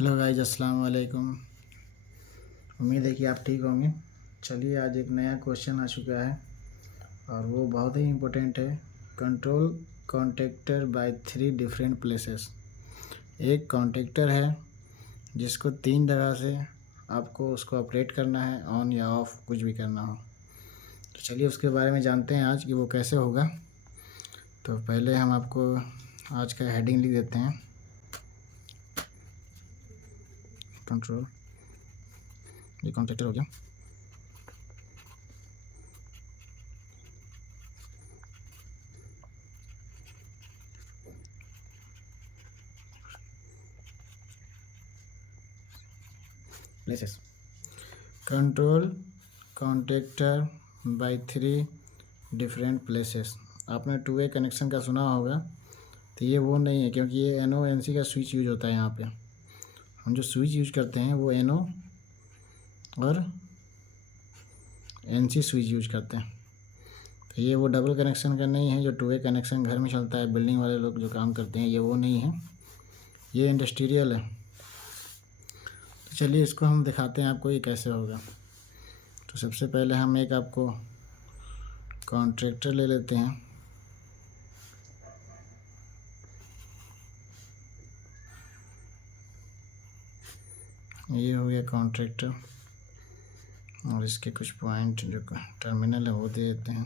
Hello guys, अस्सलाम वालेकुम। उम्मीद है कि आप ठीक होंगे। चलिए, आज एक नया क्वेश्चन आ चुका है और वो बहुत ही इम्पोर्टेंट है। Control contactor by 3 different places. एक कॉन्टेक्टर है जिसको 3 जगह से आपको उसको ऑपरेट करना है, ऑन या ऑफ कुछ भी करना हो। तो चलिए उसके बारे में जानते हैं आज कि वो कैसे होगा। तो पहले हम आपको आज का हेडिंग लिख देते हैं। कंट्रोल, ये कॉन्टेक्टर हो गया। Places, control contactor by 3 different places. आपने 2 वे कनेक्शन का सुना होगा, तो ये वो नहीं है क्योंकि ये NO NC का स्विच यूज होता है। यहाँ पे हम जो स्विच यूज करते हैं वो NO और NC स्विच यूज करते हैं। तो ये वो डबल कनेक्शन का नहीं है जो 2 वे कनेक्शन घर में चलता है, बिल्डिंग वाले लोग जो काम करते हैं, ये वो नहीं है, ये इंडस्ट्रियल है। तो चलिए इसको हम दिखाते हैं आपको ये कैसे होगा। तो सबसे पहले हम एक आपको कॉन्ट्रैक्टर ले लेते हैं। ये हो गया कॉन्ट्रैक्टर और इसके कुछ पॉइंट जो टर्मिनल है वो दे देते हैं।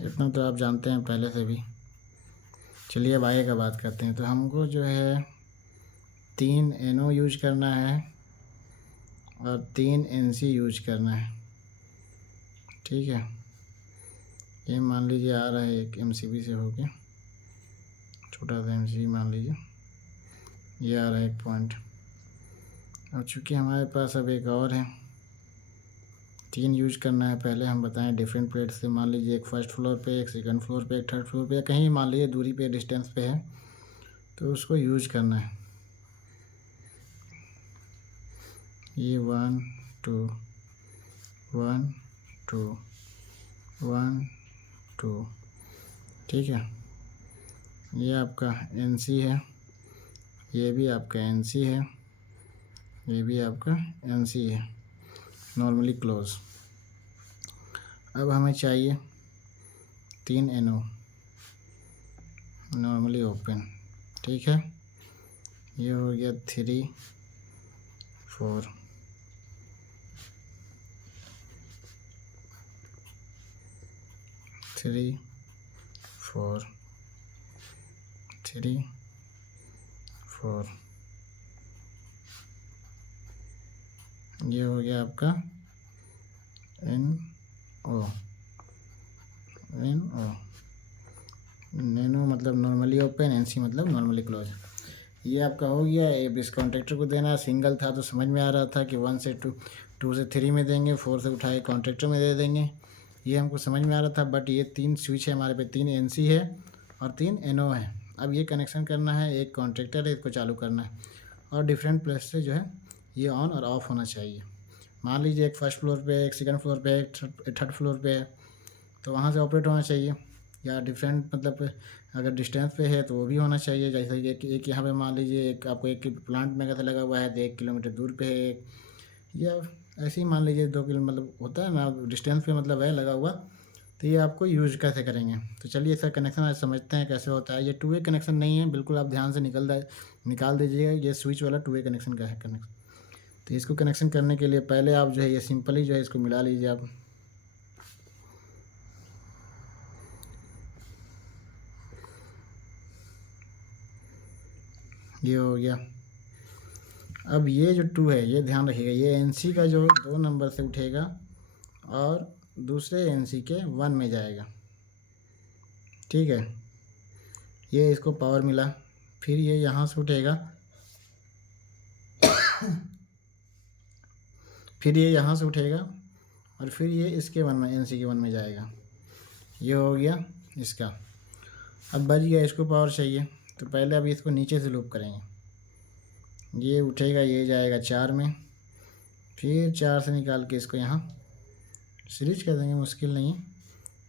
इतना तो आप जानते हैं पहले से भी। चलिए अब आगे का बात करते हैं। तो हमको जो है 3 NO यूज करना है और 3 NC यूज करना है। ठीक है, ये मान लीजिए आ रहा है एक MCB से होके, छोटा सा MCB मान लीजिए, ये आ रहा है एक पॉइंट। और चूँकि हमारे पास अब एक और है, 3 यूज करना है। पहले हम बताएं डिफरेंट प्लेट से। मान लीजिए एक फर्स्ट फ्लोर पे, एक सेकंड फ्लोर पे, एक थर्ड फ्लोर पे, कहीं मान लीजिए दूरी पे, डिस्टेंस पे है, तो उसको यूज करना है। ये 1 2 1 2 1 2, ठीक है। ये आपका NC है, ये भी आपका NC है, ये भी आपका NC है, नॉर्मली क्लोज। अब हमें चाहिए 3 NO, नॉर्मली ओपन। ठीक है, ये हो गया 3 4, थ्री 4 3 4, ये हो गया आपका NO। NO मतलब नॉर्मली ओपन, NC मतलब नॉर्मली क्लोज। ये आपका हो गया। अब इस कॉन्ट्रैक्टर को देना, सिंगल था तो समझ में आ रहा था कि 1 से 2 से 3 में देंगे, 4 से उठाए कॉन्ट्रैक्टर में दे देंगे, ये हमको समझ में आ रहा था। बट ये 3 स्विच है हमारे पे, 3 NC है और 3 NO है। अब ये कनेक्शन करना है, एक कॉन्ट्रैक्टर है, इसको चालू करना है और डिफरेंट प्लेस से जो है ये ऑन और ऑफ होना चाहिए। मान लीजिए एक फर्स्ट फ्लोर पे, एक सेकंड फ्लोर पे, एक थर्ड फ्लोर पे है, तो वहाँ से ऑपरेट होना चाहिए। या डिफरेंट मतलब अगर डिस्टेंस पे है तो वो भी होना चाहिए। जैसे कि एक यहाँ पे मान लीजिए एक आपको एक प्लांट में कैसे लगा हुआ है तो 1 किलोमीटर दूर पे है एक, या ऐसे ही मान लीजिए 2 किलो, मतलब होता है ना डिस्टेंस पे, मतलब है लगा हुआ। तो ये आपको यूज कैसे करेंगे। तो चलिए इसका कनेक्शन आज समझते हैं कैसे होता है। ये 2 वे कनेक्शन नहीं है, बिल्कुल आप ध्यान से निकाल दीजिएगा। ये स्विच वाला 2 वे कनेक्शन का है कनेक्शन। तो इसको कनेक्शन करने के लिए पहले आप जो है ये सिंपली जो है इसको मिला लीजिए आप। ये हो गया। अब ये जो 2 है ये ध्यान रखिएगा, ये NC का जो 2 नंबर से उठेगा और दूसरे NC के 1 में जाएगा। ठीक है, ये इसको पावर मिला, फिर ये यहाँ से उठेगा, फिर ये यहाँ से उठेगा और फिर ये इसके 1 में, NC के 1 में जाएगा। ये हो गया इसका। अब बच गया, इसको पावर चाहिए तो पहले अभी इसको नीचे से लूप करेंगे। ये उठेगा, ये जाएगा 4 में, फिर 4 से निकाल के इसको यहाँ सीरीज कर देंगे, मुश्किल नहीं है।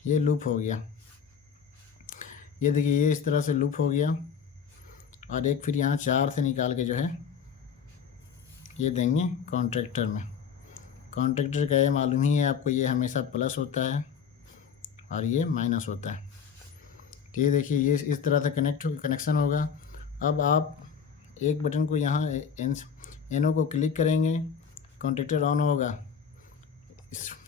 ये लूप हो गया, ये देखिए ये इस तरह से लूप हो गया। और एक फिर यहाँ 4 से निकाल के जो है ये देंगे कॉन्ट्रैक्टर में। कॉन्ट्रैक्टर का ये मालूम ही है आपको, ये हमेशा प्लस होता है और ये माइनस होता है। तो ये देखिए ये इस तरह से कनेक्शन होगा। अब आप एक बटन को यहाँ एनो को क्लिक करेंगे, कॉन्ट्रैक्टर ऑन होगा।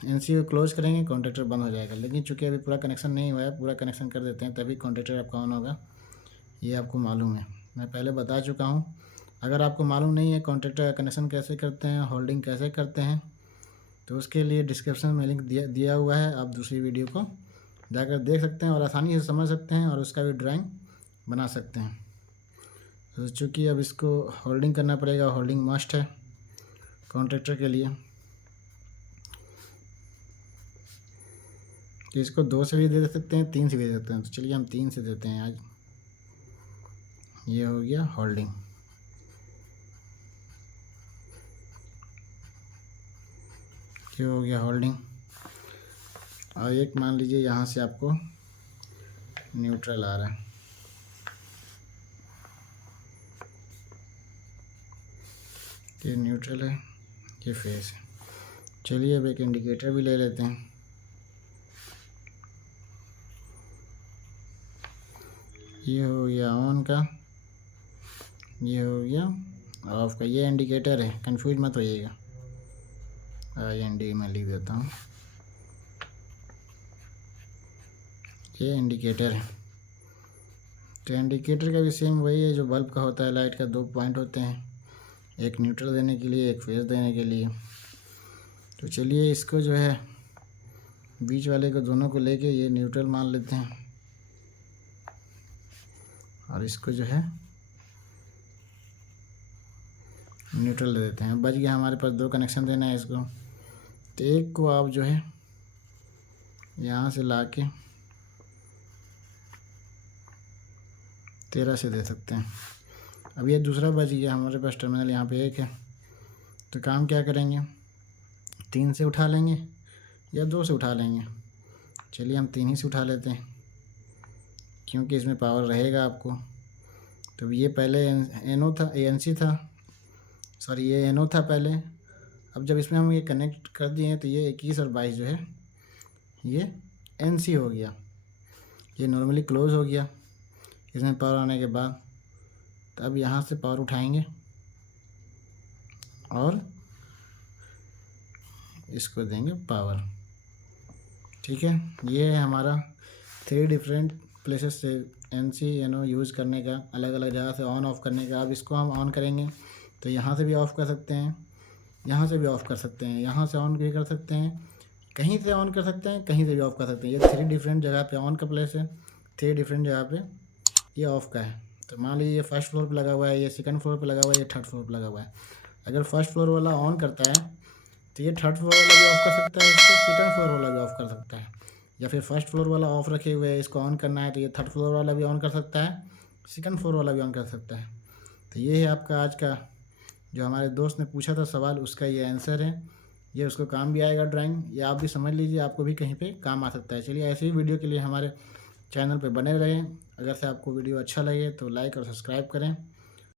एनसी को क्लोज करेंगे, कॉन्ट्रैक्टर बंद हो जाएगा। लेकिन चूँकि अभी पूरा कनेक्शन नहीं हुआ है, पूरा कनेक्शन कर देते हैं तभी कॉन्ट्रैक्टर आपका ऑन होगा। ये आपको मालूम है, मैं पहले बता चुका हूँ। अगर आपको मालूम नहीं है कॉन्ट्रैक्टर का कनेक्शन कैसे करते हैं, होल्डिंग कैसे करते हैं, तो उसके लिए डिस्क्रिप्शन में लिंक दिया हुआ है। आप दूसरी वीडियो को जाकर देख सकते हैं और आसानी से समझ सकते हैं और उसका भी ड्राइंग बना सकते हैं। तो चूँकि अब इसको होल्डिंग करना पड़ेगा, होल्डिंग मस्ट है कॉन्ट्रैक्टर के लिए। तो इसको 2 से भी दे सकते हैं, 3 से भी दे सकते हैं। तो चलिए हम 3 से देते हैं आज। ये हो गया होल्डिंग। ये हो गया होल्डिंग। और एक मान लीजिए यहाँ से आपको न्यूट्रल आ रहा है, ये न्यूट्रल है, ये फेस है। चलिए अब एक इंडिकेटर भी ले लेते हैं। ये हो गया ऑन का, ये हो गया ऑफ का। ये इंडिकेटर है, कंफ्यूज मत होइएगा। IND में लिख देता हूँ, ये इंडिकेटर है। तो इंडिकेटर का भी सेम वही है जो बल्ब का होता है। लाइट का 2 पॉइंट होते हैं, एक न्यूट्रल देने के लिए, एक फेस देने के लिए। तो चलिए इसको जो है बीच वाले को दोनों को लेके ये न्यूट्रल मान लेते हैं और इसको जो है न्यूट्रल दे देते हैं। बच गया हमारे पास 2 कनेक्शन देना है इसको। तो एक को आप जो है यहाँ से ला के 13 से दे सकते हैं। अब ये दूसरा बच गया हमारे पास टर्मिनल, यहाँ पे 1 है। तो काम क्या करेंगे, 3 से उठा लेंगे या 2 से उठा लेंगे। चलिए हम 3 ही से उठा लेते हैं क्योंकि इसमें पावर रहेगा आपको। तो ये पहले एनो था, ANC था, सॉरी ये एनो था पहले। अब जब इसमें हम ये कनेक्ट कर दिए हैं तो ये 21 और 22 जो है ये NC हो गया, ये नॉर्मली क्लोज हो गया इसमें पावर आने के बाद। तो अब यहाँ से पावर उठाएंगे और इसको देंगे पावर। ठीक है, ये है हमारा 3 डिफरेंट प्लेसेस से NC NO यूज़ करने का, अलग अलग जगह से ऑन ऑफ़ करने का। अब इसको हम ऑन करेंगे तो यहाँ से भी ऑफ़ कर सकते हैं, यहाँ से भी ऑफ़ कर सकते हैं, यहाँ से ऑन भी कर सकते हैं, कहीं से ऑन कर सकते हैं, कहीं से भी ऑफ़ कर सकते हैं। ये 3 डिफरेंट जगह पे ऑन का प्लेस है, 3 डिफरेंट जगह पे ये ऑफ़ का है। तो मान लीजिए ये फर्स्ट फ्लोर पे लगा हुआ है, ये सेकंड फ्लोर पे लगा हुआ है, ये थर्ड फ्लोर पे लगा हुआ है। अगर फर्स्ट फ्लोर वाला ऑन करता है तो ये थर्ड फ्लोर वाला भी ऑफ़ कर सकता है, इसको सेकंड फ्लोर वाला भी ऑफ़ कर सकता है। या फिर फर्स्ट फ्लोर वाला ऑफ़ रखे हुए है, इसको ऑन करना है तो ये थर्ड फ्लोर वाला भी ऑन कर सकता है, सेकंड फ्लोर वाला भी ऑन कर सकता है। तो ये है आपका आज का जो हमारे दोस्त ने पूछा था सवाल, उसका ये आंसर है। ये उसको काम भी आएगा ड्राइंग, ये आप भी समझ लीजिए, आपको भी कहीं पे काम आ सकता है। चलिए ऐसे ही वीडियो के लिए हमारे चैनल पे बने रहें। अगर से आपको वीडियो अच्छा लगे तो लाइक और सब्सक्राइब करें।